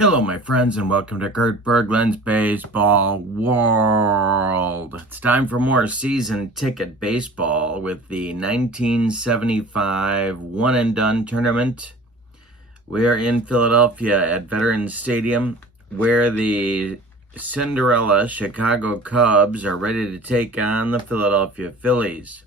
Hello, my friends, and welcome to Kurt Berglund's Baseball World. It's time for more season ticket baseball with the 1975 One and Done tournament. We are in Philadelphia at Veterans Stadium, where the Cinderella Chicago Cubs are ready to take on the Philadelphia Phillies.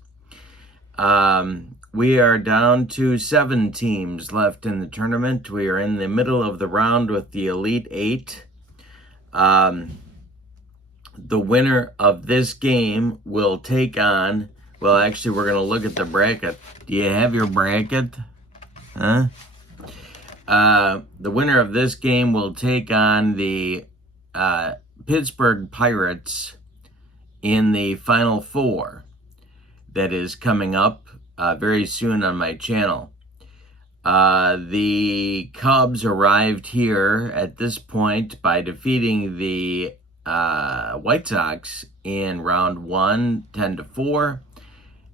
We are down to 7 teams left in the tournament. We are in the middle of the round with the Elite Eight. The winner of this game will take on, well, actually, we're going to look at the bracket. Do you have your bracket? Huh? The winner of this game will take on the Pittsburgh Pirates in the Final Four that is coming up very soon on my channel. The Cubs arrived here at this point by defeating the White Sox in round 1, 10-4.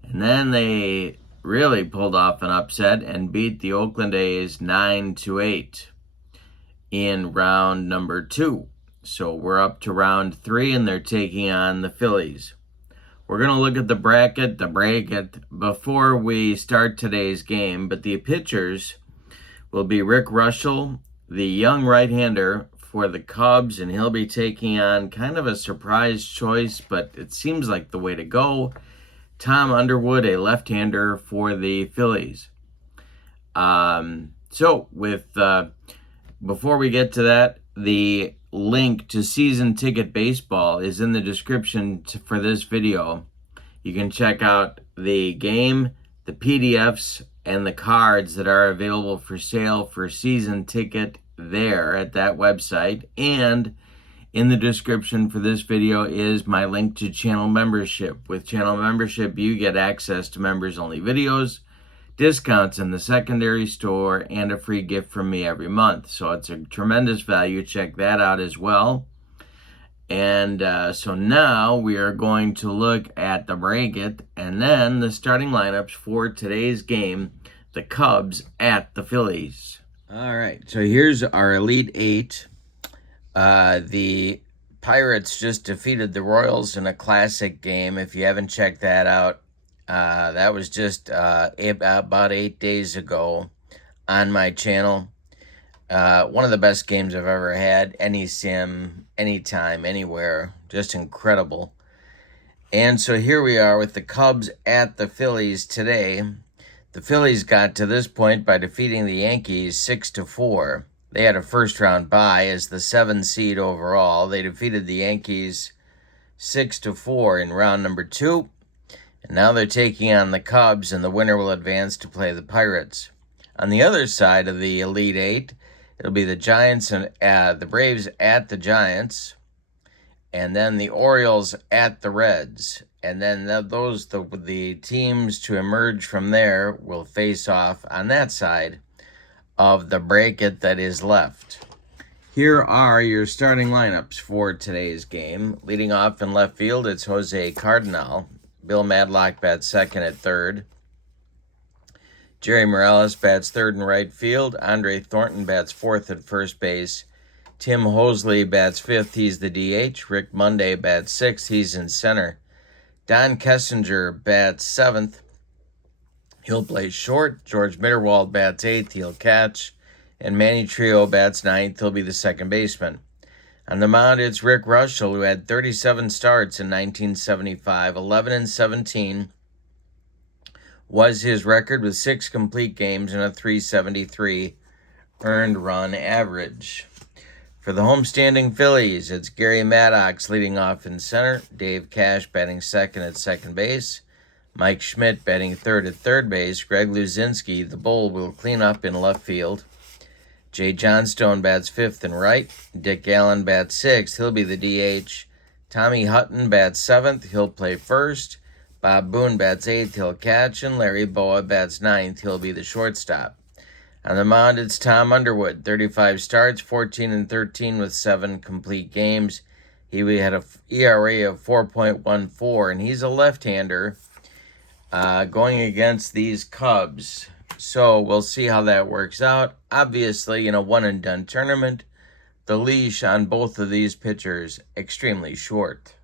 And then they really pulled off an upset and beat the Oakland A's 9-8 in round number 2. So we're up to round 3, and they're taking on the Phillies. We're going to look at the bracket before we start today's game, but the pitchers will be R.Reuschel, the young right-hander for the Cubs, and he'll be taking on kind of a surprise choice, but it seems like the way to go, Tom Underwood, a left-hander for the Phillies. Before we get to that, the link to season ticket baseball is in the description for this video. You can check out the game, the PDFs, and the cards that are available for sale for season ticket there at that website. And in the description for this video is my link to channel membership. With channel membership, you get access to members-only videos, discounts in the secondary store, and a free gift from me every month. So it's a tremendous value. Check that out as well. And so now we are going to look at the bracket and then the starting lineups for today's game, the Cubs at the Phillies. All right, so here's our Elite Eight. The Pirates just defeated the Royals in a classic game. If you haven't checked that out, that was just about 8 days ago on my channel. One of the best games I've ever had. Any sim, anytime, anywhere. Just incredible. And so here we are with the Cubs at the Phillies today. The Phillies got to this point by defeating the Yankees 6-4. They had a first-round bye as the 7th seed overall. They defeated the Yankees 6-4 in round number 2. And now they're taking on the Cubs, and the winner will advance to play the Pirates. On the other side of the Elite Eight, it'll be the Giants and the Braves at the Giants, and then the Orioles at the Reds. And then the teams to emerge from there will face off on that side of the bracket that is left. Here are your starting lineups for today's game. Leading off in left field, it's Jose Cardinal. Bill Madlock bats second at third. Jerry Morales bats third in right field. Andre Thornton bats fourth at first base. Tim Hosley bats fifth. He's the DH. Rick Monday bats sixth. He's in center. Don Kessinger bats seventh. He'll play short. George Mitterwald bats eighth. He'll catch. And Manny Trio bats ninth. He'll be the second baseman. On the mound, it's R.Reuschel, who had 37 starts in 1975, 11-17. Was his record with 6 complete games and a .373 earned run average. For the homestanding Phillies, it's Gary Maddox leading off in center, Dave Cash batting second at second base, Mike Schmidt batting third at third base, Greg Luzinski, the Bull, will clean up in left field. Jay Johnstone bats fifth and right, Dick Allen bats sixth, he'll be the DH. Tommy Hutton bats seventh, he'll play first. Bob Boone bats eighth, he'll catch, and Larry Boa bats ninth, he'll be the shortstop. On the mound, it's Tom Underwood, 35 starts, 14-13 with 7 complete games. He had an ERA of 4.14, and he's a left-hander going against these Cubs. So we'll see how that works out. Obviously, in a one-and-done tournament, the leash on both of these pitchers extremely short.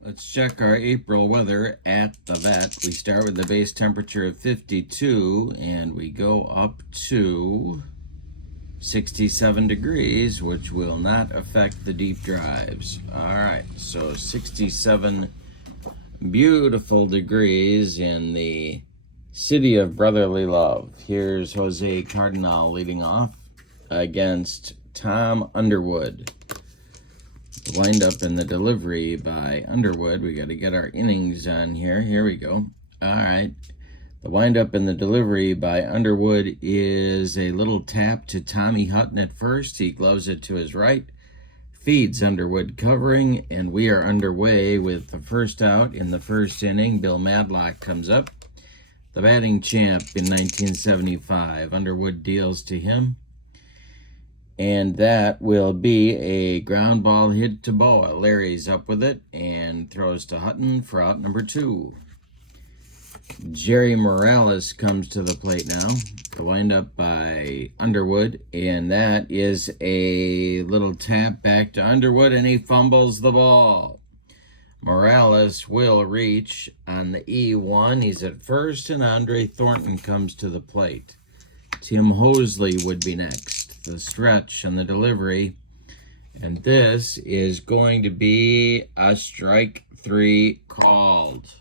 Let's check our April weather at the vet. We start with the base temperature of 52 and we go up to 67 degrees, which will not affect the deep drives. All right, so 67 beautiful degrees in the city of brotherly love. Here's Jose Cardinal leading off against Tom Underwood. The windup and the delivery by Underwood. We got to get our innings on here. Here we go. All right. The windup and the delivery by Underwood is a little tap to Tommy Hutton at first. He gloves it to his right, feeds Underwood covering, and we are underway with the first out in the first inning. Bill Madlock comes up, the batting champ in 1975. Underwood deals to him, and that will be a ground ball hit to Boa. Larry's up with it and throws to Hutton for out number 2. Jerry Morales comes to the plate now. The windup by Underwood, and that is a little tap back to Underwood, and he fumbles the ball. Morales will reach on the E1. He's at first, and Andre Thornton comes to the plate. Tim Hosley would be next. The stretch and the delivery, and this is going to be a strike 3 called.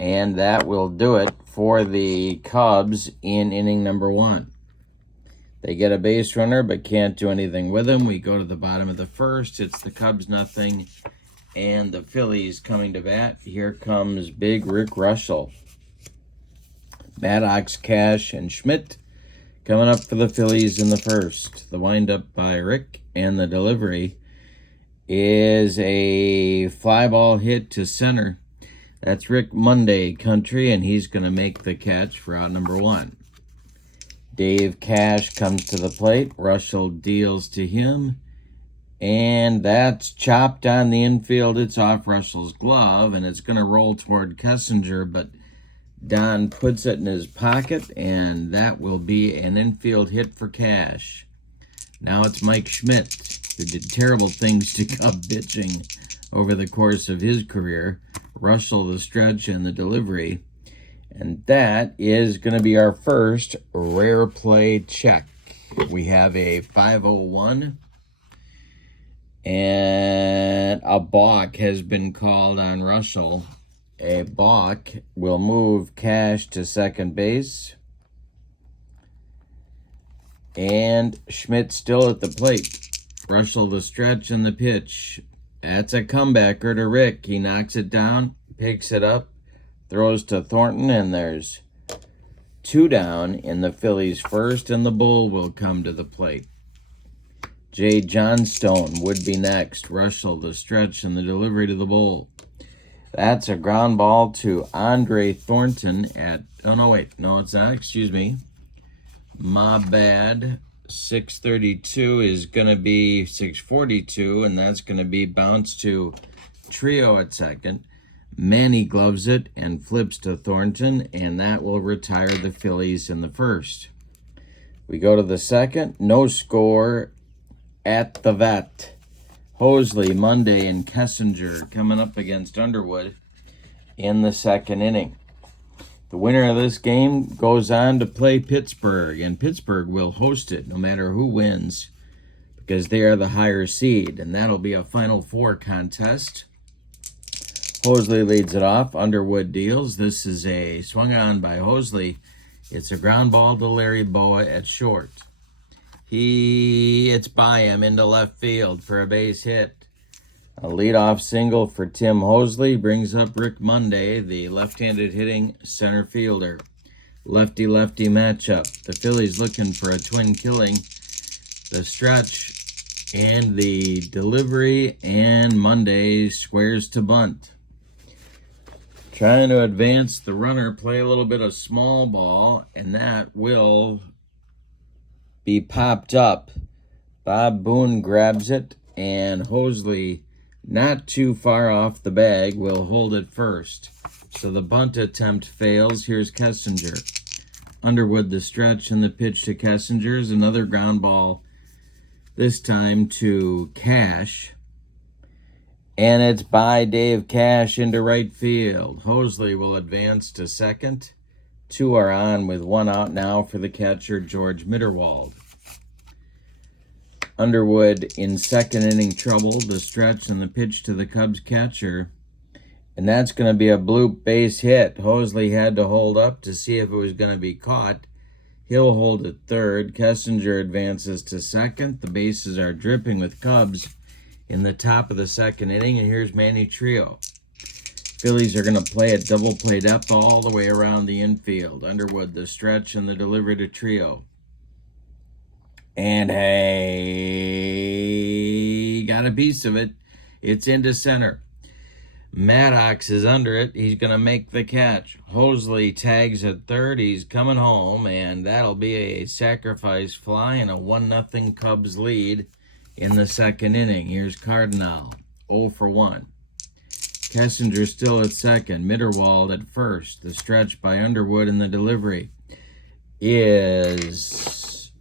And that will do it for the Cubs in inning number 1. They get a base runner but can't do anything with him. We go to the bottom of the first. It's the Cubs nothing and the Phillies coming to bat. Here comes big Rick Russell. Maddox, Cash, and Schmidt coming up for the Phillies in the first. The windup by Rick and the delivery is a fly ball hit to center. That's Rick Monday country, and he's going to make the catch for out number 1. Dave Cash comes to the plate. Russell deals to him, and that's chopped on the infield. It's off Russell's glove, and it's going to roll toward Kessinger, but Don puts it in his pocket, and that will be an infield hit for Cash. Now it's Mike Schmidt, who did terrible things to Cub pitching over the course of his career. Russell the stretch and the delivery, and that is going to be our first rare play check. We have a 501, and a balk has been called on Russell. A balk will move Cash to second base, and Schmidt still at the plate. Russell the stretch and the pitch. That's a comebacker to Rick. He knocks it down, picks it up, throws to Thornton, and there's 2 down in the Phillies first, and the Bull will come to the plate. Jay Johnstone would be next. Russell the stretch and the delivery to the Bull. That's a ground ball to Andre Thornton at, oh no, wait, no it's not, excuse me. My bad. 632 is going to be 642, and that's going to be bounced to Trio at second. Manny gloves it and flips to Thornton, and that will retire the Phillies in the first. We go to the second. No score at the vet. Hosley, Monday, and Kessinger coming up against Underwood in the second inning. The winner of this game goes on to play Pittsburgh, and Pittsburgh will host it no matter who wins because they are the higher seed, and that'll be a Final Four contest. Hosley leads it off. Underwood deals. This is a swung on by Hosley. It's a ground ball to Larry Boa at short. It's by him into left field for a base hit. A leadoff single for Tim Hosley brings up Rick Monday, the left-handed hitting center fielder. Lefty-lefty matchup. The Phillies looking for a twin killing. The stretch and the delivery, and Monday squares to bunt. Trying to advance the runner, play a little bit of small ball, and that will be popped up. Bob Boone grabs it, and Hosley, not too far off the bag, will hold it first. So the bunt attempt fails. Here's Kessinger. Underwood the stretch and the pitch to Kessinger is another ground ball this time to Cash. And it's by Dave Cash into right field. Hoseley will advance to second. 2 are on with 1 out now for the catcher, George Mitterwald. Underwood in second inning trouble, the stretch and the pitch to the Cubs catcher. And that's going to be a bloop base hit. Hoseley had to hold up to see if it was going to be caught. He'll hold at third. Kessinger advances to second. The bases are dripping with Cubs in the top of the second inning. And here's Manny Trio. Phillies are going to play at double play depth all the way around the infield. Underwood, the stretch, and the delivery to Trio. And hey, got a piece of it. It's into center. Maddox is under it. He's going to make the catch. Hoseley tags at third. He's coming home, and that'll be a sacrifice fly and a 1-0 Cubs lead in the second inning. Here's Cardinal, 0 for 1. Kessinger still at second. Mitterwald at first. The stretch by Underwood and the delivery is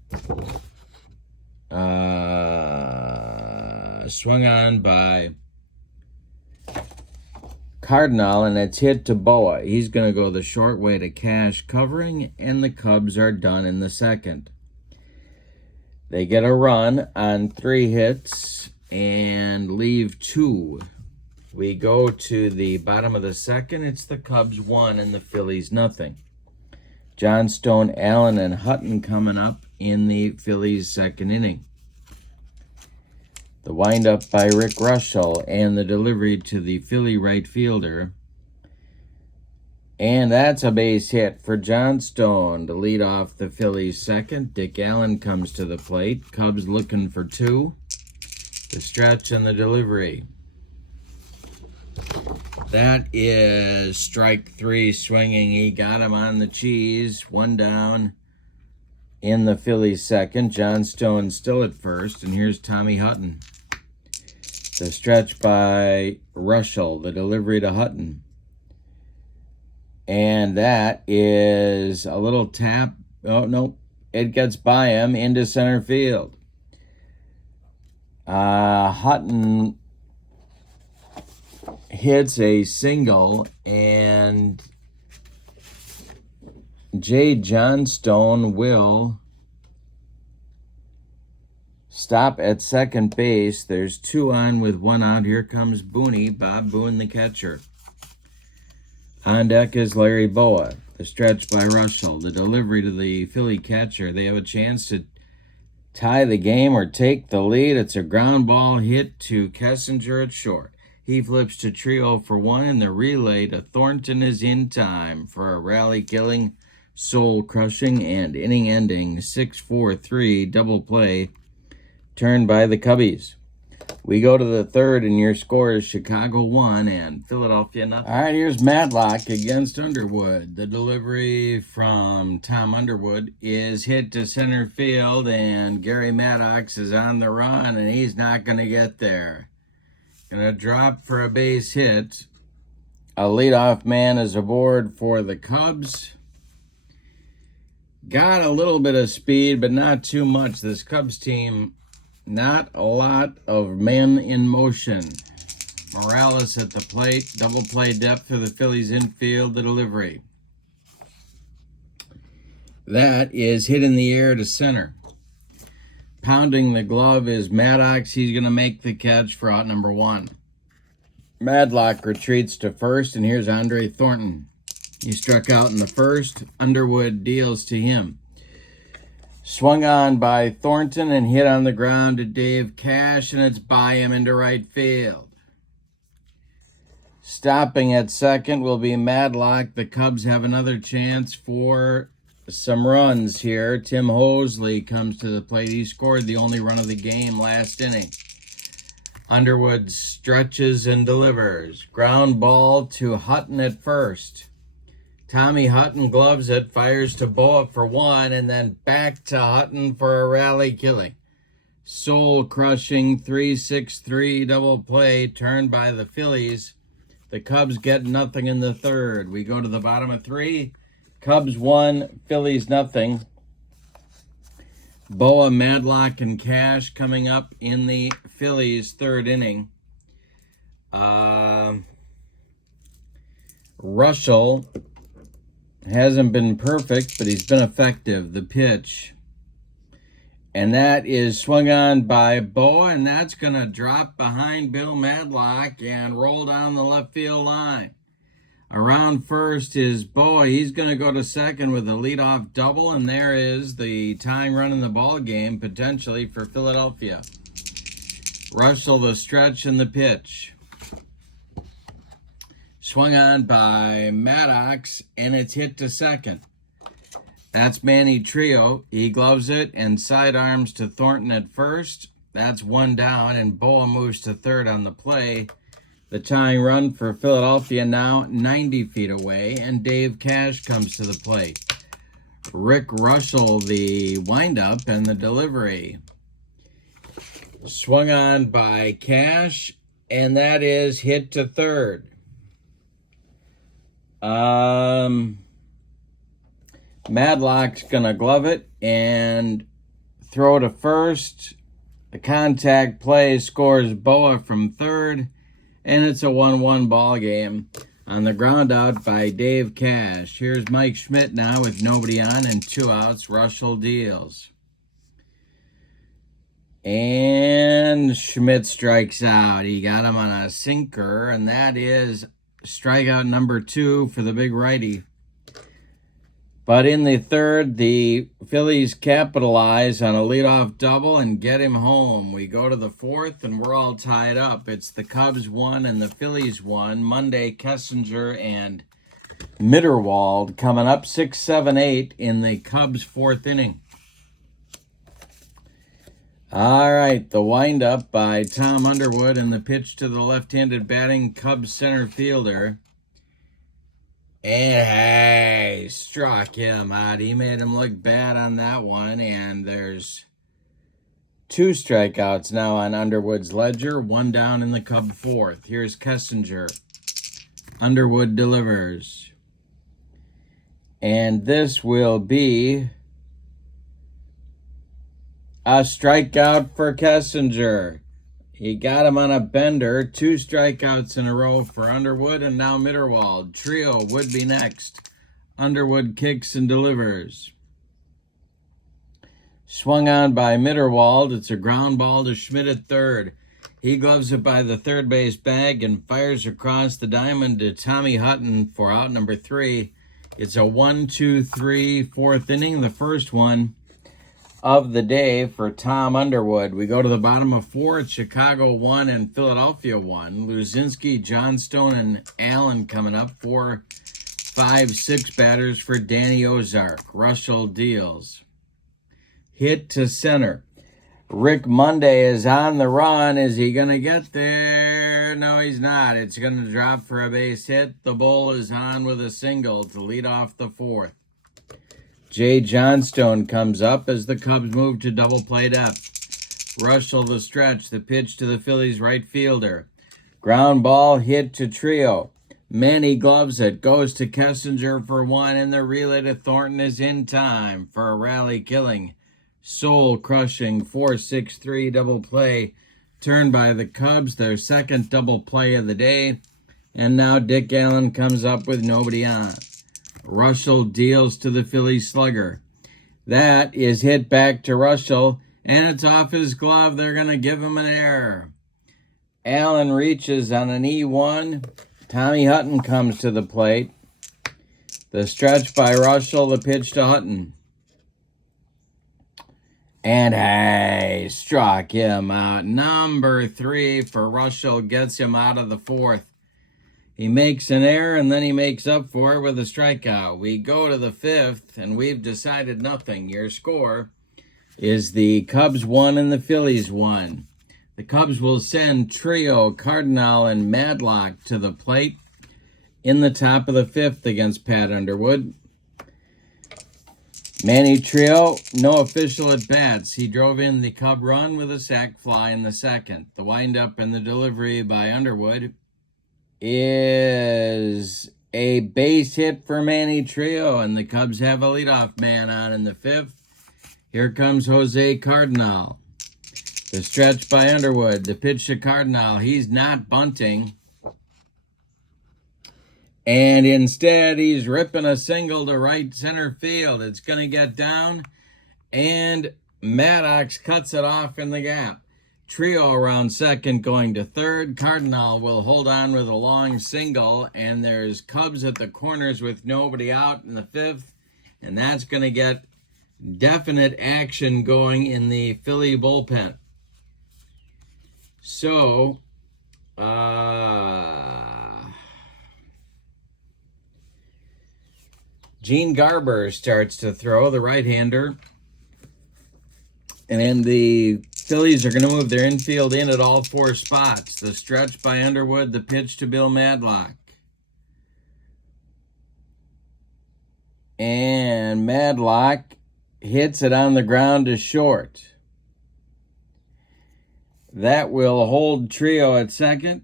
swung on by Cardinal, and it's hit to Boa. He's going to go the short way to Cash covering, and the Cubs are done in the second. They get a run on 3 hits and leave 2. We go to the bottom of the second. It's the Cubs 1 and the Phillies 0. Johnstone, Allen, and Hutton coming up in the Phillies second inning. The windup by R.Reuschel and the delivery to the Philly right fielder. And that's a base hit for Johnstone to lead off the Phillies second. Dick Allen comes to the plate. Cubs looking for 2. The stretch and the delivery. That is strike 3 swinging. He got him on the cheese. 1 down in the Phillies second. Johnstone still at first. And here's Tommy Hutton. The stretch by Reuschel, the delivery to Hutton. And that is a little tap. Oh, no. It gets by him into center field. Hutton hits a single, and Jay Johnstone will stop at second base. There's 2 on with 1 out. Here comes Booney, Bob Boone, the catcher. On deck is Larry Boa. The stretch by Reuschel. The delivery to the Philly catcher. They have a chance to tie the game or take the lead. It's a ground ball hit to Kessinger at short. He flips to Trio for 1, and the relay to Thornton is in time for a rally-killing, soul-crushing, and inning-ending 6-4-3 double play turned by the Cubbies. We go to the third, and your score is Chicago 1 and Philadelphia 0. All right, here's Matlock against Underwood. The delivery from Tom Underwood is hit to center field, and Gary Maddox is on the run, and he's not going to get there. Going to drop for a base hit. A leadoff man is aboard for the Cubs. Got a little bit of speed, but not too much. This Cubs team, not a lot of men in motion. Morales at the plate. Double play depth for the Phillies infield. The delivery. That is hit in the air to center. Pounding the glove is Maddox. He's going to make the catch for out number 1. Madlock retreats to first, and here's Andre Thornton. He struck out in the first. Underwood deals to him. Swung on by Thornton and hit on the ground to Dave Cash, and it's by him into right field. Stopping at second will be Madlock. The Cubs have another chance for some runs here. Tim Hoseley comes to the plate. He scored the only run of the game last inning. Underwood stretches and delivers. Ground ball to Hutton at first. Tommy Hutton gloves it, fires to Boa for 1, and then back to Hutton for a rally killing. Soul-crushing 3-6-3 double play turned by the Phillies. The Cubs get nothing in the third. We go to the bottom of 3. Cubs 1, Phillies 0. Boa, Madlock, and Cash coming up in the Phillies' third inning. Reuschel hasn't been perfect, but he's been effective. The pitch. And that is swung on by Boa, and that's going to drop behind Bill Madlock and roll down the left field line. Around first is Boa. He's going to go to second with a leadoff double, and there is the tying run in the ball game, potentially for Philadelphia. Reuschel, the stretch, and the pitch. Swung on by Maddox, and it's hit to second. That's Manny Trio. He gloves it and sidearms to Thornton at first. That's one down, and Boa moves to third on the play. The tying run for Philadelphia now 90 feet away, and Dave Cash comes to the plate. R.Reuschel, the windup and the delivery. Swung on by Cash, and that is hit to third. Madlock's going to glove it and throw to first. The contact play scores Boa from third, and it's a 1-1 ball game on the ground out by Dave Cash. Here's Mike Schmidt now with nobody on and 2 outs. Reuschel deals. And Schmidt strikes out. He got him on a sinker, and that is strikeout number 2 for the big righty. But in the third, the Phillies capitalize on a leadoff double and get him home. We go to the fourth, and we're all tied up. It's the Cubs 1 and the Phillies 1. Monday, Kessinger and Mitterwald coming up 6, 7, 8 in the Cubs' fourth inning. All right, the windup by Tom Underwood and the pitch to the left-handed batting Cubs center fielder. And hey, struck him out. He made him look bad on that one. And there's 2 strikeouts now on Underwood's ledger. 1 down in the Cub fourth. Here's Kessinger. Underwood delivers. And this will be a strikeout for Kessinger. He got him on a bender. 2 strikeouts in a row for Underwood, and now Mitterwald. Trio would be next. Underwood kicks and delivers. Swung on by Mitterwald. It's a ground ball to Schmidt at third. He gloves it by the third base bag and fires across the diamond to Tommy Hutton for out number 3. It's a 1-2-3 fourth inning, the first one of the day for Tom Underwood. We go to the bottom of 4. It's Chicago 1 and Philadelphia 1. Luzinski, Johnstone, and Allen coming up. 4, 5, 6 batters for Danny Ozark. Reuschel deals. Hit to center. Rick Monday is on the run. Is he going to get there? No, he's not. It's going to drop for a base hit. The Bull is on with a single to lead off the fourth. Jay Johnstone comes up as the Cubs move to double play depth. Reuschel the stretch, the pitch to the Phillies right fielder. Ground ball hit to Trio. Manny gloves it, goes to Kessinger for 1, and the relay to Thornton is in time for a rally-killing, soul-crushing 4-6-3 double play turned by the Cubs, their second double play of the day. And now Dick Allen comes up with nobody on. Reuschel deals to the Phillies slugger. That is hit back to Reuschel, and it's off his glove. They're going to give him an error. Allen reaches on an E1. Tommy Hutton comes to the plate. The stretch by Reuschel, the pitch to Hutton. And hey, struck him out. Number 3 for Reuschel gets him out of the fourth. He makes an error, and then he makes up for it with a strikeout. We go to the fifth, and we've decided nothing. Your score is the Cubs 1 and the Phillies 1. The Cubs will send Trio, Cardinal, and Madlock to the plate in the top of the fifth against Pat Underwood. Manny Trio, no official at-bats. He drove in the Cub run with a sac fly in the second. The windup and the delivery by Underwood is a base hit for Manny Trio, and the Cubs have a leadoff man on in the fifth. Here comes Jose Cardinal. The stretch by Underwood. The pitch to Cardinal. He's not bunting. And instead, he's ripping a single to right center field. It's going to get down. And Maddox cuts it off in the gap. Trio around second going to third. Cardinal will hold on with a long single. And there's Cubs at the corners with nobody out in the fifth. And that's going to get definite action going in the Philly bullpen. So, Gene Garber starts to throw, the right-hander. And the Phillies are going to move their infield in at all four spots. The stretch by Underwood, the pitch to Bill Madlock. And Madlock hits it on the ground to short. That will hold Trio at second.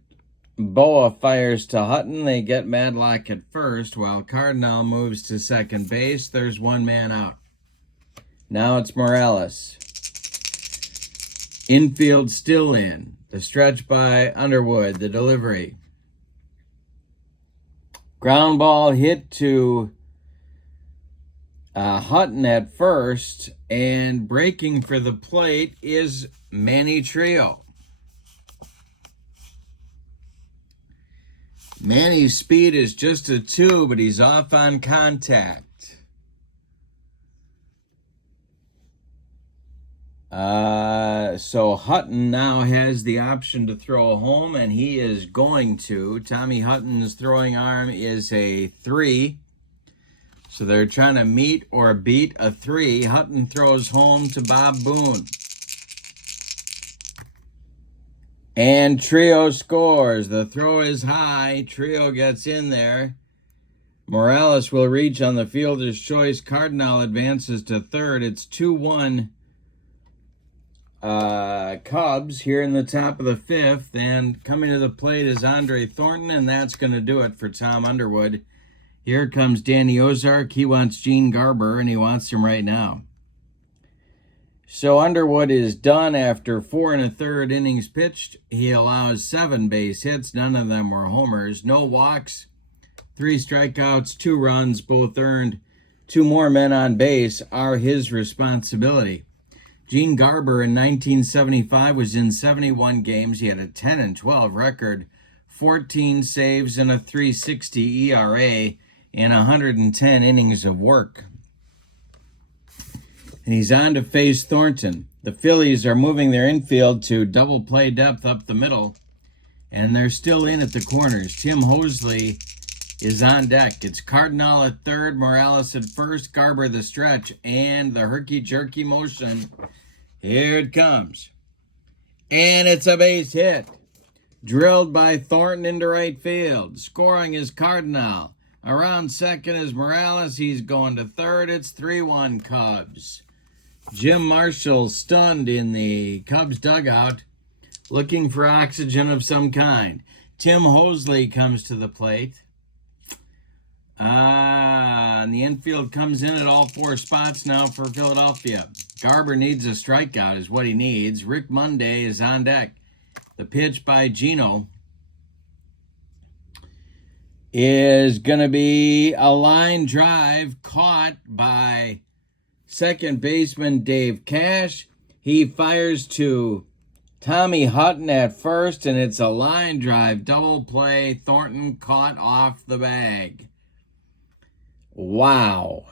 Boa fires to Hutton. They get Madlock at first while Cardinal moves to second base. There's one man out. Now it's Morales. Infield still in. The stretch by Underwood. The delivery. Ground ball hit to Hutton at first. And breaking for the plate is Manny Trio. Manny's speed is just a 2, but he's off on contact. So Hutton now has the option to throw home, and he is going to. Tommy Hutton's throwing arm is a 3. So they're trying to meet or beat a 3. Hutton throws home to Bob Boone. And Trio scores. The throw is high. Trio gets in there. Morales will reach on the fielder's choice. Cardinal advances to third. It's 2-1 Cubs here in the top of the fifth. And coming to the plate is Andre Thornton, and that's going to do it for Tom Underwood. Here comes Danny Ozark. He wants Gene Garber, and he wants him right now. So Underwood is done after 4 1/3 innings pitched. He allows 7 base hits. None of them were homers. No walks, 3 strikeouts, 2 runs, both earned. 2 more men on base are his responsibility. Gene Garber in 1975 was in 71 games. He had a 10-12 record, 14 saves and a 3.60 ERA and 110 innings of work. And he's on to face Thornton. The Phillies are moving their infield to double play depth up the middle, and they're still in at the corners. Tim Hosley is on deck. It's Cardinal at third, Morales at first, Garber the stretch, and the herky-jerky motion. Here it comes. And it's a base hit. Drilled by Thornton into right field. Scoring is Cardinal. Around second is Morales. He's going to third. It's 3-1 Cubs. Jim Marshall stunned in the Cubs dugout, looking for oxygen of some kind. Tim Hosley comes to the plate. And the infield comes in at all 4 spots now for Philadelphia. Garber needs a strikeout is what he needs. Rick Monday is on deck. The pitch by Gino is going to be a line drive caught by second baseman Dave Cash. He fires to Tommy Hutton at first, and it's a line drive double play. Thornton caught off the bag. Wow.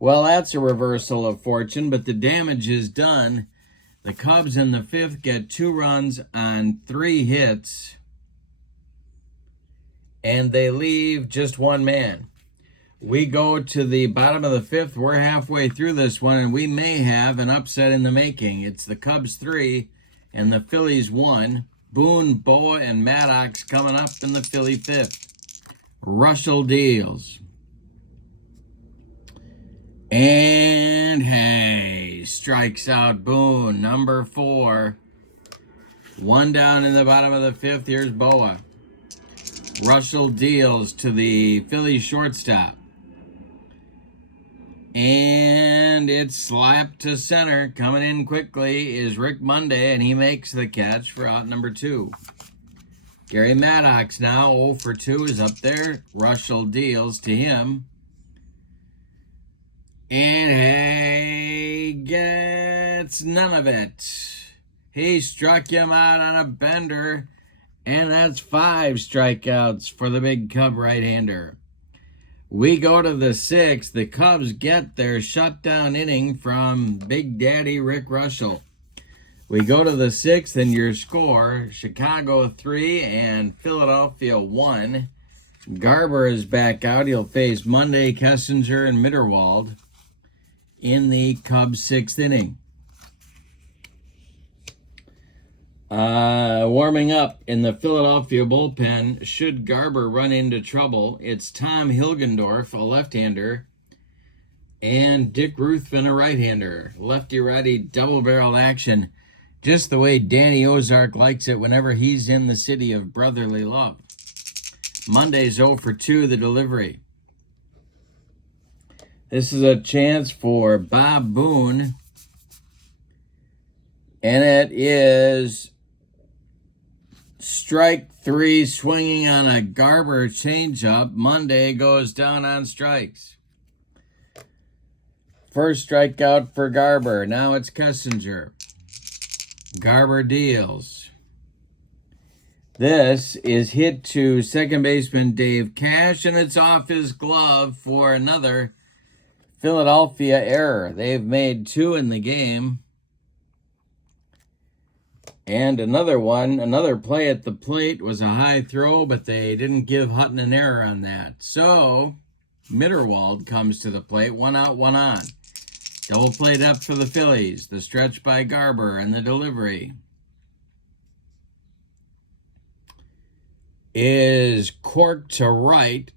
Well, that's a reversal of fortune, but the damage is done. The Cubs in the fifth get 2 runs on 3 hits, and they leave just 1 man. We go to the bottom of the fifth. We're halfway through this one, and we may have an upset in the making. It's the Cubs 3 and the Phillies 1. Boone, Boa, and Maddox coming up in the Philly fifth. R.Reuschel deals. And, hey, strikes out Boone, number 4. 1 down in the bottom of the fifth. Here's Boa. R.Reuschel deals to the Phillies shortstop. And it's slapped to center. Coming in quickly is Rick Monday, and he makes the catch for out number 2. Gary Maddox now 0 for 2 is up there. Reuschel deals to him. And he gets none of it. He struck him out on a bender, and that's 5 strikeouts for the big Cub right-hander. We go to the 6th. The Cubs get their shutdown inning from Big Daddy Rick Reuschel. We go to the 6th, and your score, Chicago 3 and Philadelphia 1. Garber is back out. He'll face Monday, Kessinger, and Mitterwald in the Cubs' 6th inning. Warming up in the Philadelphia bullpen, should Garber run into trouble, it's Tom Hilgendorf, a left-hander, and Dick Ruthven, a right-hander. Lefty-righty double-barrel action, just the way Danny Ozark likes it whenever he's in the city of brotherly love. Monday's 0 for 2, the delivery. This is a chance for Bob Boone, and it is strike 3, swinging on a Garber changeup. Monday goes down on strikes. First strikeout for Garber. Now it's Kessinger. Garber deals. This is hit to second baseman Dave Cash, and it's off his glove for another Philadelphia error. They've made 2 in the game. And another play at the plate was a high throw, but they didn't give Hutton an error on that. So, Mitterwald comes to the plate, 1 out, 1 on. Double play depth for the Phillies. The stretch by Garber and the delivery is corked to right.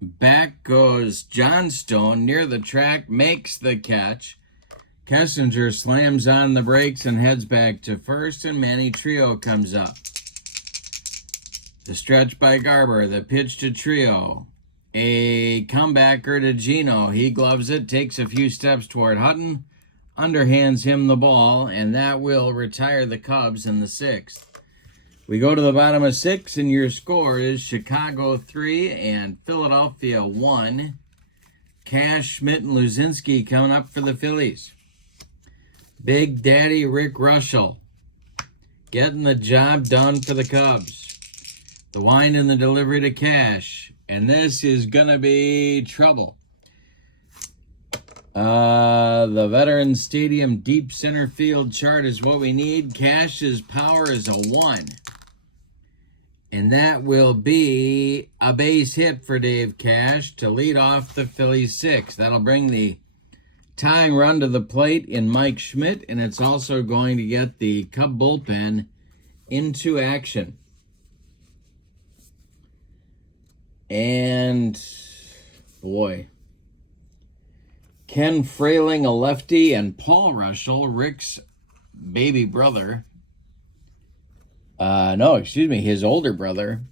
Back goes Johnstone near the track, makes the catch. Kessinger slams on the brakes and heads back to first, and Manny Trio comes up. The stretch by Garber, the pitch to Trio. A comebacker to Gino. He gloves it, takes a few steps toward Hutton, underhands him the ball, and that will retire the Cubs in the 6th. We go to the bottom of 6, and your score is Chicago 3 and Philadelphia 1. Cash, Schmidt, and Luzinski coming up for the Phillies. Big Daddy Rick Reuschel getting the job done for the Cubs. The wind and the delivery to Cash. And this is going to be trouble. The Veterans Stadium deep center field chart is what we need. Cash's power is a 1. And that will be a base hit for Dave Cash to lead off the Phillies 6. That'll bring the tying run to the plate in Mike Schmidt, and it's also going to get the Cub bullpen into action. And, boy, Ken Frayling, a lefty, and Paul Reuschel, Rick's baby brother, his older brother,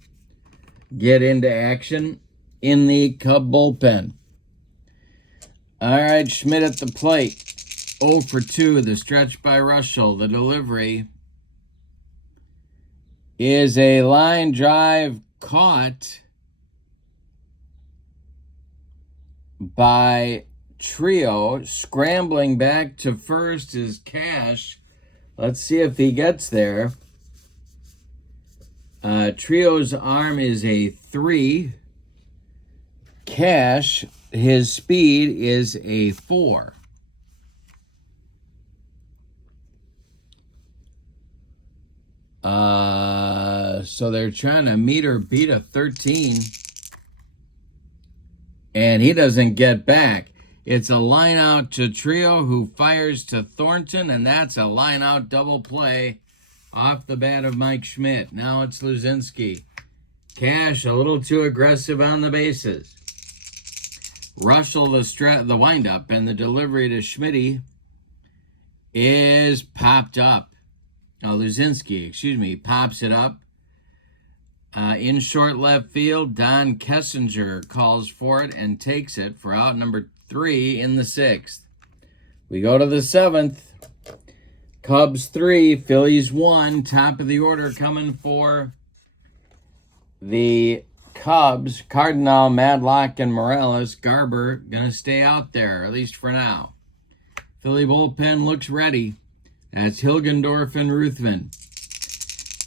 get into action in the Cub bullpen. All right, Schmidt at the plate. 0 for 2, the stretch by Reuschel. The delivery is a line drive caught by Trio. Scrambling back to first is Cash. Let's see if he gets there. Trio's arm is a 3. Cash, his speed is a 4. So they're trying to meet or beat a 13. And he doesn't get back. It's a line out to Trio, who fires to Thornton, and that's a line out double play off the bat of Mike Schmidt. Now it's Luzinski. Cash a little too aggressive on the bases. Reuschel, the windup, and the delivery to Schmitty is popped up. Luzinski, pops it up. In short left field, Don Kessinger calls for it and takes it for out number 3 in the 6th. We go to the 7th. Cubs 3, Phillies 1. Top of the order coming for the Cubs. Cardinal, Madlock, and Morales. Garber going to stay out there, at least for now. Philly bullpen looks ready. That's Hilgendorf and Ruthven.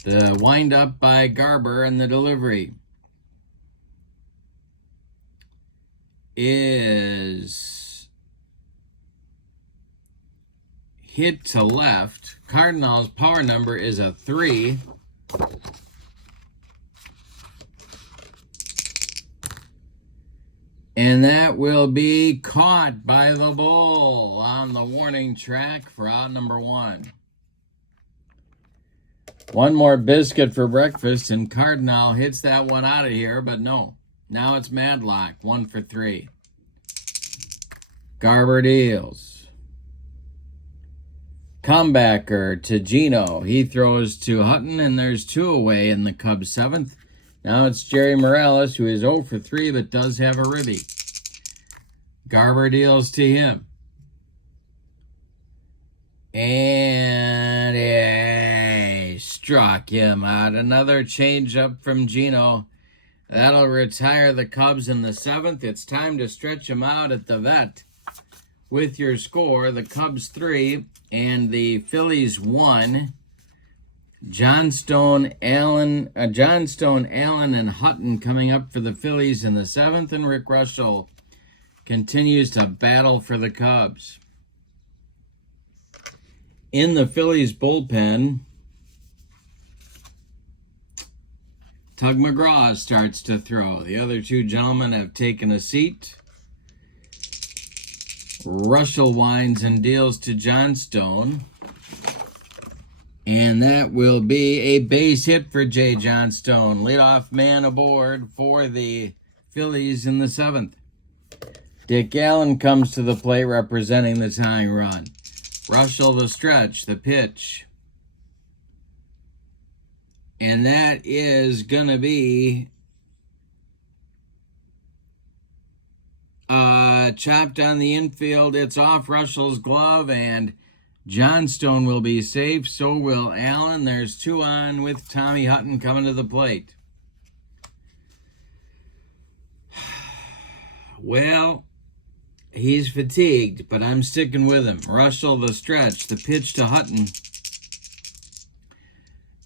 The wind-up by Garber and the delivery is hit to left. Cardinals' power number is a 3. And that will be caught by the bull on the warning track for out number 1. One more biscuit for breakfast, and Cardinal hits that one out of here, but no. Now it's Madlock, 1 for 3. Garber deals. Comebacker to Gino. He throws to Hutton, and there's 2 away in the Cubs' 7th. Now it's Jerry Morales, who is 0 for 3, but does have a ribby. Garber deals to him. And he struck him out. Another changeup from Gino. That'll retire the Cubs in the 7th. It's time to stretch them out at the vet. With your score, the Cubs 3 and the Phillies 1. Johnstone, Allen, and Hutton coming up for the Phillies in the 7th, and R.Reuschel continues to battle for the Cubs. In the Phillies bullpen, Tug McGraw starts to throw. The other 2 gentlemen have taken a seat. Reuschel winds and deals to Johnstone. And that will be a base hit for Jay Johnstone. Leadoff man aboard for the Phillies in the 7th. Dick Allen comes to the plate representing the tying run. Reuschel the stretch, the pitch. And that is going to be chopped on the infield. It's off Reuschel's glove, and Johnstone will be safe. So will Allen. There's 2 on with Tommy Hutton coming to the plate. Well, he's fatigued, but I'm sticking with him. Reuschel the stretch, the pitch to Hutton.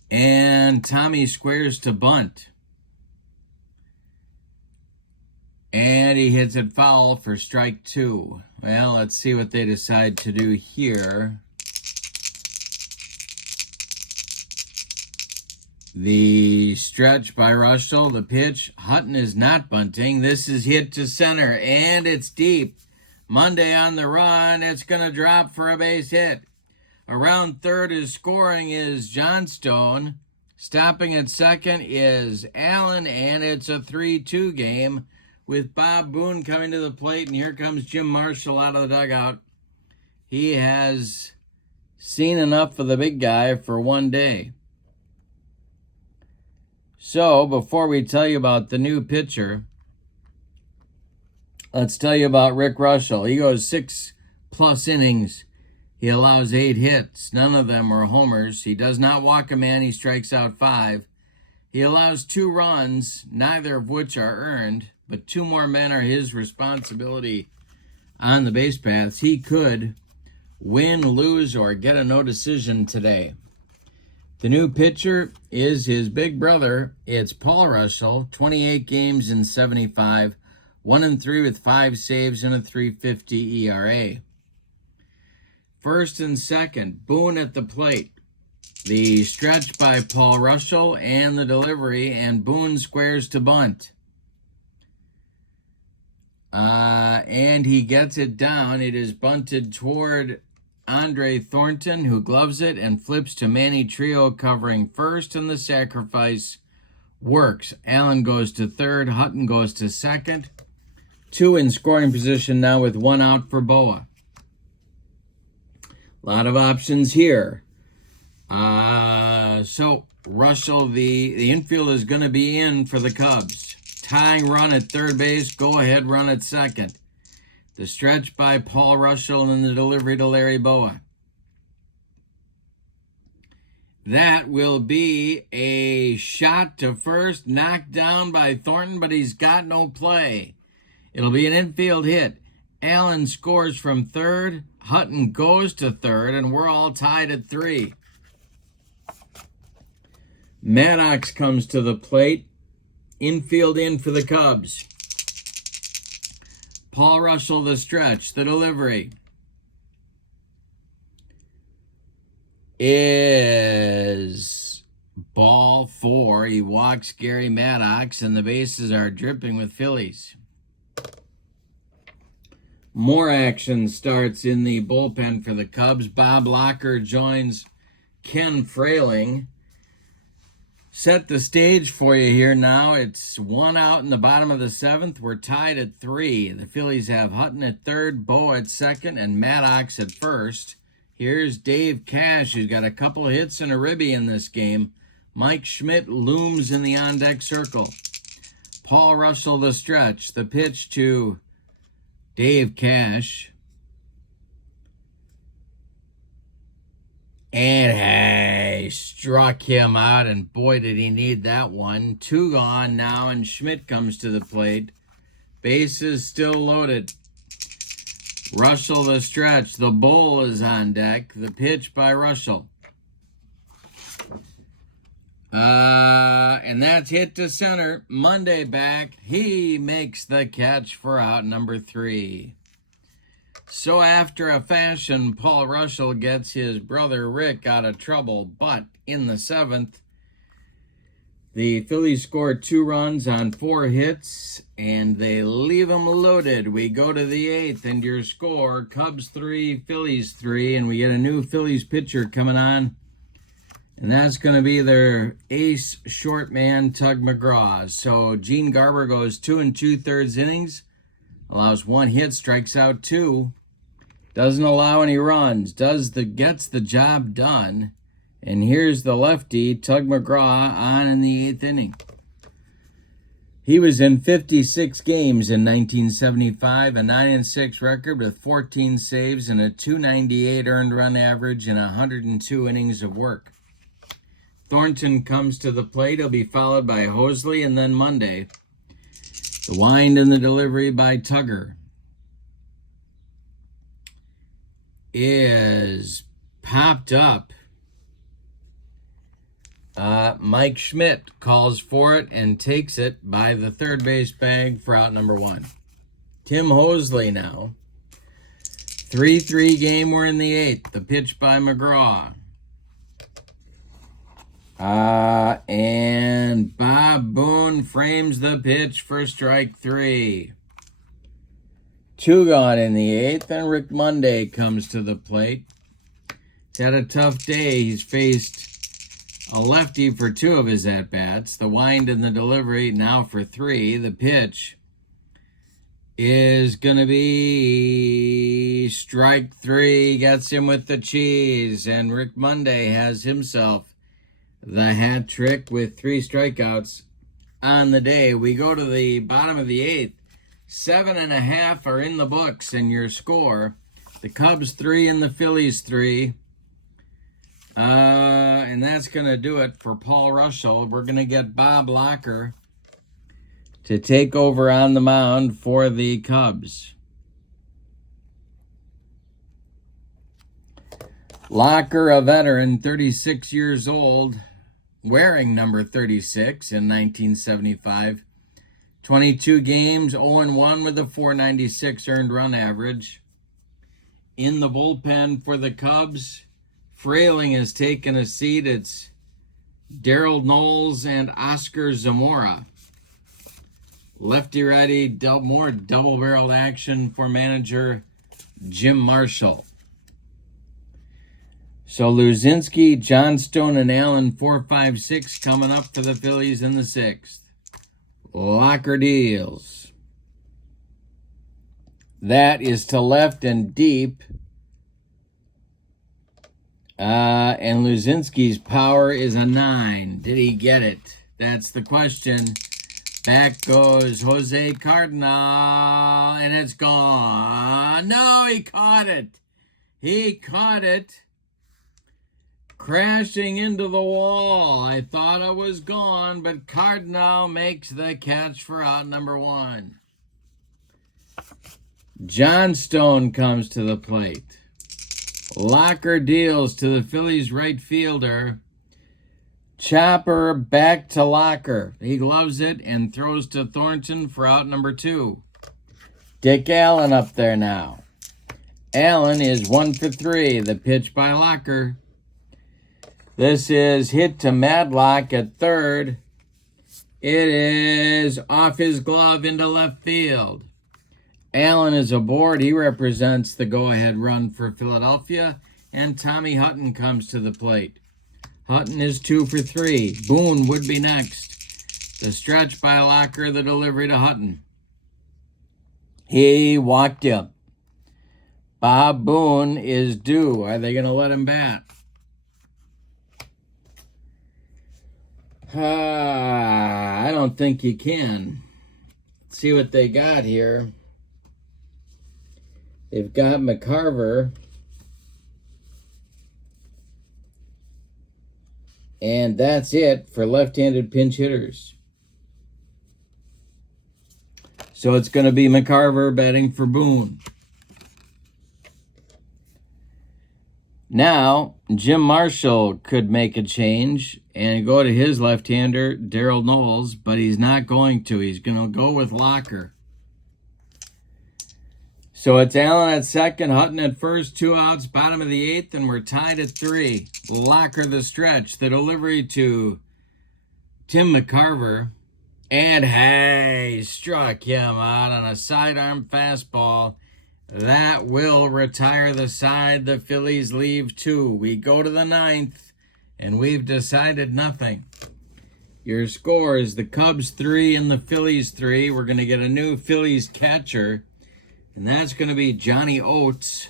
And Tommy squares to bunt. And he hits it foul for strike 2. Well, let's see what they decide to do here. The stretch by Reuschel, the pitch. Hutton is not bunting. This is hit to center, and it's deep. Monday on the run. It's going to drop for a base hit. Around third is scoring is Johnstone. Stopping at second is Allen, and it's a 3-2 game with Bob Boone coming to the plate, and here comes Jim Marshall out of the dugout. He has seen enough of the big guy for one day. So, before we tell you about the new pitcher, let's tell you about R.Reuschel. He goes 6+ innings. He allows 8 hits. None of them are homers. He does not walk a man. He strikes out 5. He allows 2 runs, neither of which are earned, but 2 more men are his responsibility on the base paths. He could win, lose, or get a no decision today. The new pitcher is his big brother. It's Paul Reuschel, 28 games in 75, 1-3 with 5 saves and a .350 ERA. First and second, Boone at the plate. The stretch by Paul Reuschel and the delivery, and Boone squares to bunt. And he gets it down. It is bunted toward Andre Thornton, who gloves it and flips to Manny Trio covering first, and the sacrifice works. Allen goes to third. Hutton goes to second. 2 in scoring position now with 1 out for Boa. A lot of options here. So Reuschel, the infield is going to be in for the Cubs. Tying run at third base, go ahead run at second. The stretch by Paul Reuschel and the delivery to Larry Boa. That will be a shot to first, knocked down by Thornton, but he's got no play. It'll be an infield hit. Allen scores from third. Hutton goes to third, and we're all tied at 3. Maddox comes to the plate. Infield in for the Cubs. Paul Reuschel, the stretch, the delivery is ball 4. He walks Gary Maddox, and the bases are dripping with Phillies. More action starts in the bullpen for the Cubs. Bob Locker joins Ken Frailing. Set the stage for you here now. It's 1 out in the bottom of the 7th. We're tied at 3. The Phillies have Hutton at third, Boa at second, and Maddox at first. Here's Dave Cash, who's got a couple hits and a ribby in this game. Mike Schmidt looms in the on-deck circle. Paul Reuschel, the stretch. The pitch to Dave Cash. And he struck him out, and boy, did he need that one. 2 gone now, and Schmidt comes to the plate. Bases still loaded. Reuschel, the stretch. The bull is on deck. The pitch by Reuschel. And that's hit to center. Monday back. He makes the catch for out number 3. So after a fashion, Paul Reuschel gets his brother Rick out of trouble. But in the 7th, the Phillies scored 2 runs on 4 hits, and they leave them loaded. We go to the 8th, and your score, Cubs 3, Phillies 3, and we get a new Phillies pitcher coming on, and that's going to be their ace short man, Tug McGraw. So Gene Garber goes 2 2/3 innings, allows 1 hit, strikes out 2, doesn't allow any runs, gets the job done. And here's the lefty, Tug McGraw, on in the 8th inning. He was in 56 games in 1975, a 9-6 record with 14 saves and a .298 earned run average in 102 innings of work. Thornton comes to the plate. He'll be followed by Hosley, and then Monday. The wind and the delivery by Tugger is popped up. Mike Schmidt calls for it and takes it by the third base bag for out number 1. Tim Hosley now. 3-3 game. We're in the 8th. The pitch by McGraw. And Bob Boone frames the pitch for strike 3. 2 gone in the 8th, and Rick Monday comes to the plate. He's had a tough day. He's faced a lefty for 2 of his at-bats. The wind and the delivery now for 3. The pitch is going to be strike 3. Gets him with the cheese. And Rick Monday has himself the hat trick with 3 strikeouts on the day. We go to the bottom of the 8th. 7.5 are in the books, and your score, the Cubs 3 and the Phillies 3. And that's going to do it for Paul Reuschel. We're going to get Bob Locker to take over on the mound for the Cubs. Locker, a veteran, 36 years old, wearing number 36 in 1975. 22 games, 0-1 with a .496 earned run average. In the bullpen for the Cubs, Frailing has taken a seat. It's Darrell Knowles and Oscar Zamora. Lefty-righty, more double-barreled action for manager Jim Marshall. So Luzinski, Johnstone, and Allen 4, 5, 6 coming up for the Phillies in the 6th. Locker deals. That is to left and deep. And Luzinski's power is a 9. Did he get it? That's the question. Back goes Jose Cardinal, and it's gone. No, he caught it. He caught it. Crashing into the wall. I thought I was gone, but Cardinal makes the catch for out number 1. Johnstone comes to the plate. Locker deals to the Phillies right fielder. Chopper back to Locker. He gloves it and throws to Thornton for out number 2. Dick Allen up there now. Allen is 1 for 3. The pitch by Locker. This is hit to Madlock at third. It is off his glove into left field. Allen is aboard. He represents the go-ahead run for Philadelphia. And Tommy Hutton comes to the plate. Hutton is 2 for 3. Boone would be next. The stretch by Locker, the delivery to Hutton. He walked him. Bob Boone is due. Are they going to let him bat? I don't think you can. Let's see what they got here. They've got McCarver. And that's it for left-handed pinch hitters. So it's going to be McCarver batting for Boone. Now, Jim Marshall could make a change and go to his left-hander, Darryl Knowles, but he's not going to. He's going to go with Locker. So it's Allen at second, Hutton at first, 2 outs, bottom of the 8th, and we're tied at 3. Locker the stretch, the delivery to Tim McCarver, and hey, struck him out on a sidearm fastball. That will retire the side. The Phillies leave 2. We go to the 9th, and we've decided nothing. Your score is the Cubs 3 and the Phillies 3. We're going to get a new Phillies catcher, and that's going to be Johnny Oates.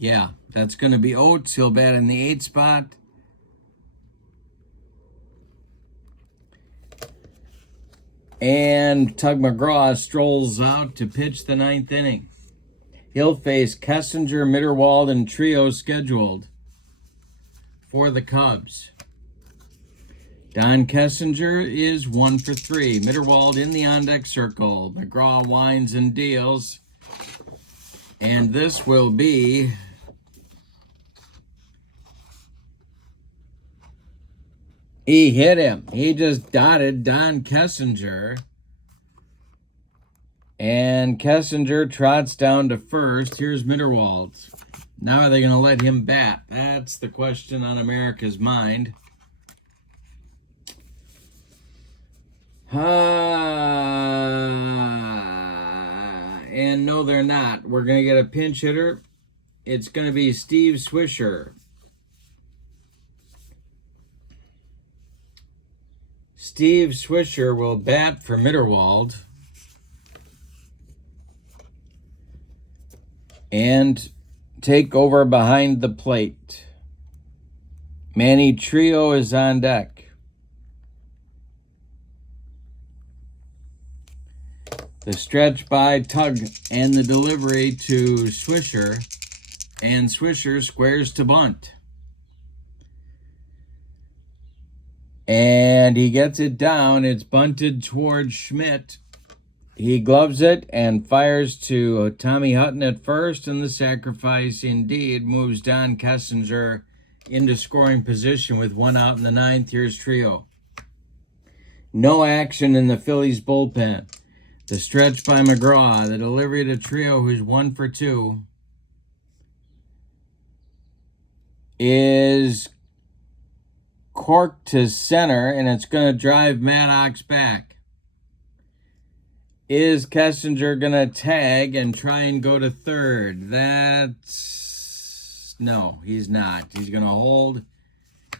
Yeah, that's going to be Oates. He'll bat in the 8th spot. And Tug McGraw strolls out to pitch the 9th inning. He'll face Kessinger, Mitterwald, and Trio scheduled for the Cubs. Don Kessinger is 1 for 3. Mitterwald in the on-deck circle. McGraw winds and deals. And this will be he hit him. He just dotted Don Kessinger. And Kessinger trots down to first. Here's Mitterwald. Now are they going to let him bat? That's the question on America's mind. And no, they're not. We're going to get a pinch hitter. It's going to be Steve Swisher. Steve Swisher will bat for Mitterwald. And take over behind the plate. Manny Trio is on deck. The stretch by Tug and the delivery to Swisher. And Swisher squares to bunt. And he gets it down. It's bunted towards Schmidt. He gloves it and fires to Tommy Hutton at first. And the sacrifice indeed moves Don Kessinger into scoring position with 1 out in the 9th. Here's Trio. No action in the Phillies bullpen. The stretch by McGraw. The delivery to Trio, who's 1 for 2, is corked to center, and it's going to drive Maddox back. Is Kessinger going to tag and try and go to third? No, he's not. He's going to hold,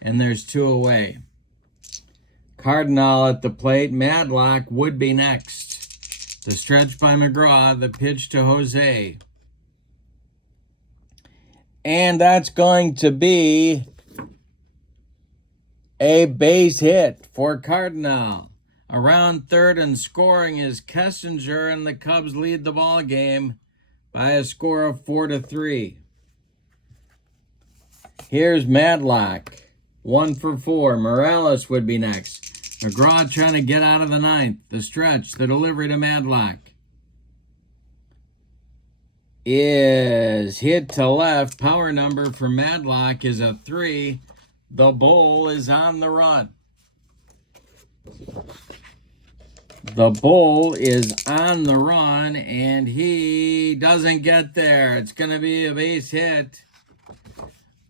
and there's 2 away. Cardinal at the plate. Madlock would be next. The stretch by McGraw, the pitch to Jose. And that's going to be a base hit for Cardinal. Around third and scoring is Kessinger, and the Cubs lead the ball game by a score of 4-3. Here's Madlock, 1 for 4. Morales would be next. McGraw trying to get out of the ninth. The stretch, the delivery to Madlock is hit to left. Power number for Madlock is a 3. The Bull is on the run. The Bull is on the run, and he doesn't get there. It's going to be a base hit.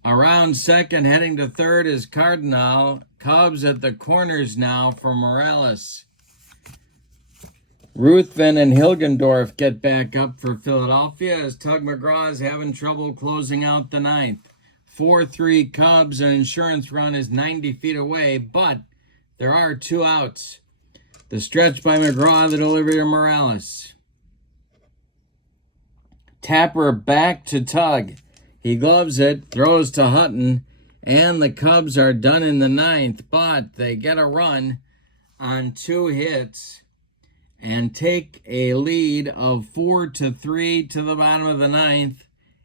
Around second, heading to third is Cardinal. Cubs at the corners now for Morales. Ruthven and Hilgendorf get back up for Philadelphia as Tug McGraw is having trouble closing out the ninth. 4-3 Cubs. An insurance run is 90 feet away, but there are 2 outs. The stretch by McGraw, the delivery to Morales. Tapper back to Tug. He gloves it, throws to Hutton, and the Cubs are done in the ninth, but they get a run on 2 hits and take a lead of 4-3 to the bottom of the ninth.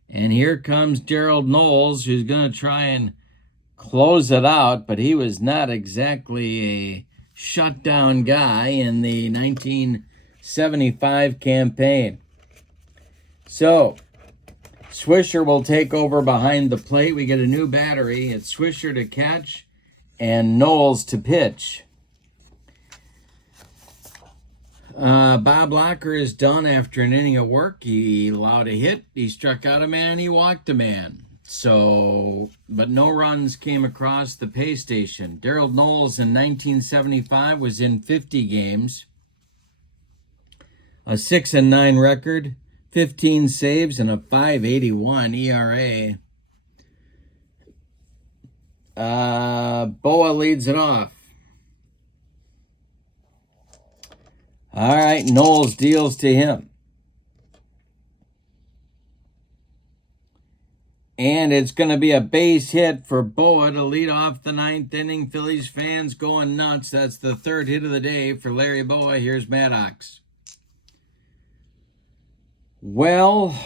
And here comes Gerald Knowles, who's going to try and close it out, but he was not exactly a shutdown guy in the 1975 campaign. So Swisher will take over behind the plate. We get a new battery. It's Swisher to catch and Knowles to pitch. Bob Locker is done after an inning of work. He allowed a hit. He struck out a man. He walked a man. But no runs came across the pay station. Darrell Knowles in 1975 was in 50 games. A 6-9 record. 15 saves and a 5.81 ERA. Boa leads it off. All right, Knowles deals to him. And it's going to be a base hit for Boa to lead off the ninth inning. Phillies fans going nuts. That's the 3rd hit of the day for Larry Boa. Here's Maddox. Well,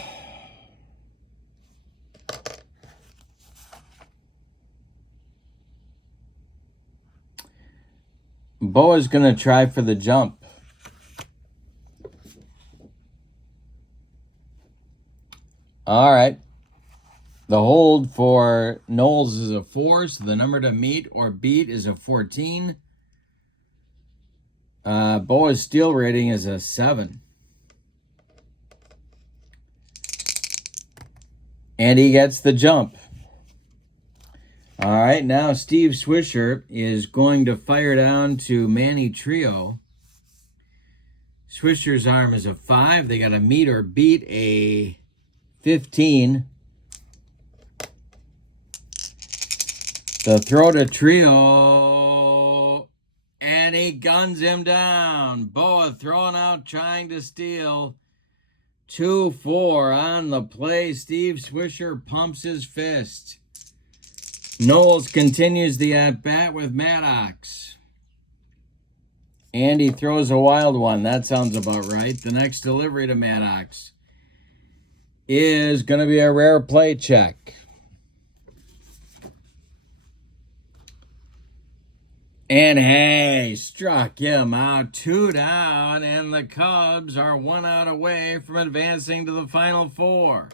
Boa's going to try for the jump. All right. The hold for Knowles is a 4, so the number to meet or beat is a 14. Boa's steal rating is a 7. And he gets the jump. All right, now Steve Swisher is going to fire down to Manny Trio. Swisher's arm is a 5. They got to meet or beat a 15. The throw to Trio, and he guns him down. Boa throwing out, trying to steal. 2-4 on the play. Steve Swisher pumps his fist. Knowles continues the at-bat with Maddox. And he throws a wild one. That sounds about right. The next delivery to Maddox is going to be a rare play check. And hey, struck him out. 2 down, and the Cubs are 1 out away from advancing to the Final 4.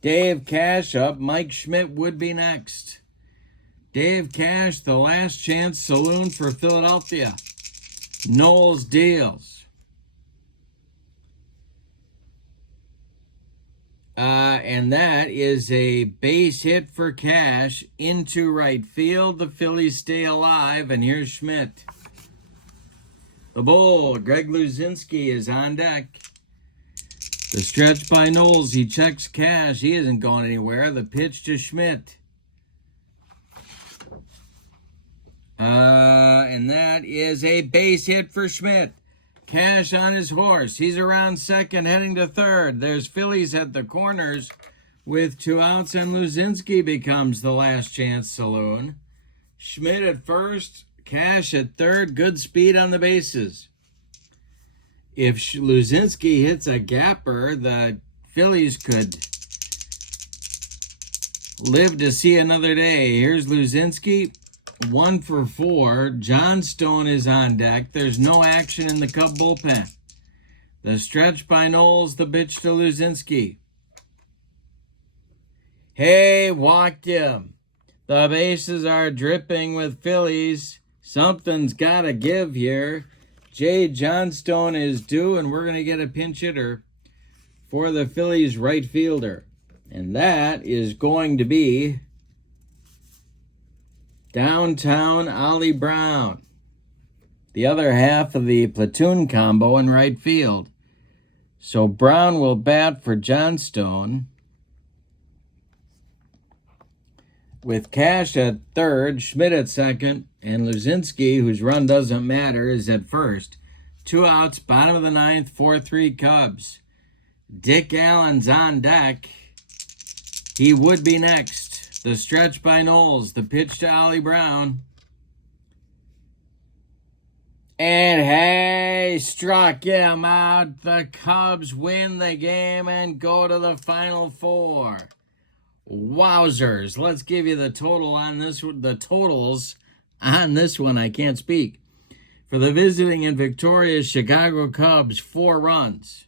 Dave Cash up. Mike Schmidt would be next. Dave Cash, the last chance saloon for Philadelphia. Knowles deals. And that is a base hit for Cash into right field. The Phillies stay alive, and here's Schmidt. The Bull, Greg Luzinski, is on deck. The stretch by Knowles. He checks Cash. He isn't going anywhere. The pitch to Schmidt. And that is a base hit for Schmidt. Cash on his horse. He's around second, heading to third. There's Phillies at the corners with 2 outs, and Luzinski becomes the last chance saloon. Schmidt at first, Cash at third. Good speed on the bases. If Luzinski hits a gapper, the Phillies could live to see another day. Here's Luzinski, 1 for 4. Johnstone is on deck. There's no action in the Cub bullpen. The stretch by Knowles, the pitch to Luzinski. Hey, walked him. The bases are dripping with Phillies. Something's got to give here. Jay Johnstone is due, and we're going to get a pinch hitter for the Phillies right fielder. And that is going to be downtown Ollie Brown, the other half of the platoon combo in right field. So Brown will bat for Johnstone, with Cash at third, Schmidt at second, and Luzinski, whose run doesn't matter, is at first. 2 outs, bottom of the ninth, 4-3 Cubs. Dick Allen's on deck. He would be next. The stretch by Knowles, the pitch to Ollie Brown. And hey, struck him out. The Cubs win the game and go to the Final Four. Wowzers. Let's give you the total on this, the totals on this one. I can't speak. For the visiting and victorious Chicago Cubs, 4 runs,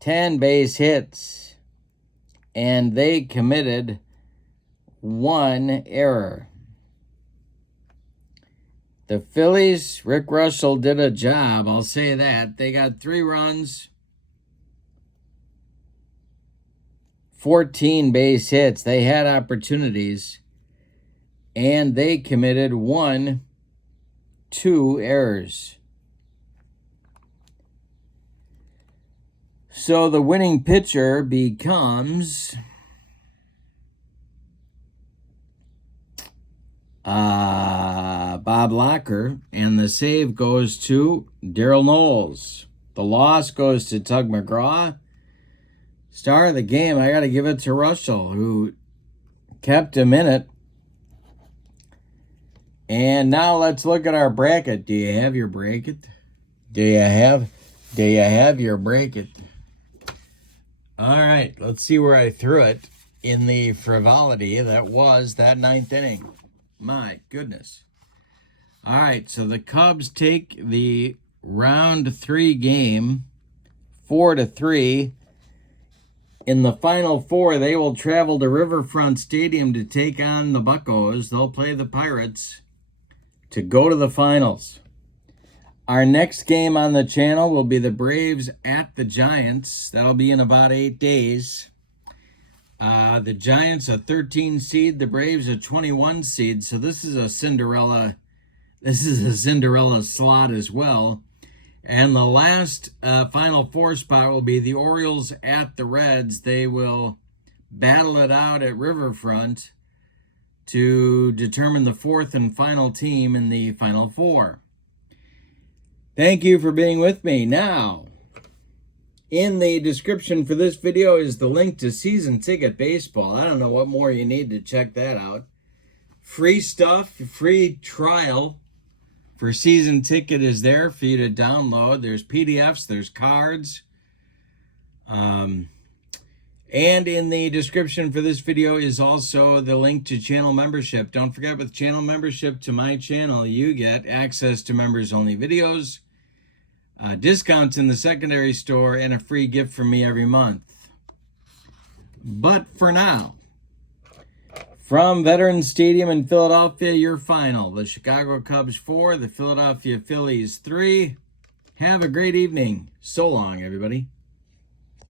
10 base hits, and they committed 1 error. The Phillies, R.Reuschel did a job, I'll say that. They got 3 runs, 14 base hits. They had opportunities, and they committed 2 errors. So the winning pitcher becomes Bob Locker, and the save goes to Daryl Knowles. The loss goes to Tug McGraw. Star of the game, I got to give it to Reuschel, who kept him in it. And now let's look at our bracket. Do you have your bracket? Do you have your bracket? All right, let's see where I threw it in the frivolity that was that 9th inning. My goodness. All right, so the Cubs take the round 3 game 4-3. In the Final Four, they will travel to Riverfront Stadium to take on the Buccos. They'll play the Pirates to go to the finals. Our next game on the channel will be the Braves at the Giants. That'll be in about 8 days. The Giants a 13 seed, the Braves a 21 seed. So this is a Cinderella slot as well. And the last Final Four spot will be the Orioles at the Reds. They will battle it out at Riverfront to determine the 4th and final team in the Final Four. Thank you for being with me. Now, in the description for this video is the link to Season Ticket Baseball. I don't know what more you need to check that out. Free stuff, free trial for Season Ticket is there for you to download. There's PDFs, there's cards. And in the description for this video is also the link to channel membership. Don't forget, with channel membership to my channel, you get access to members-only videos, discounts in the secondary store, and a free gift from me every month. But for now, from Veterans Stadium in Philadelphia, your final. The Chicago Cubs 4, the Philadelphia Phillies 3. Have a great evening. So long, everybody.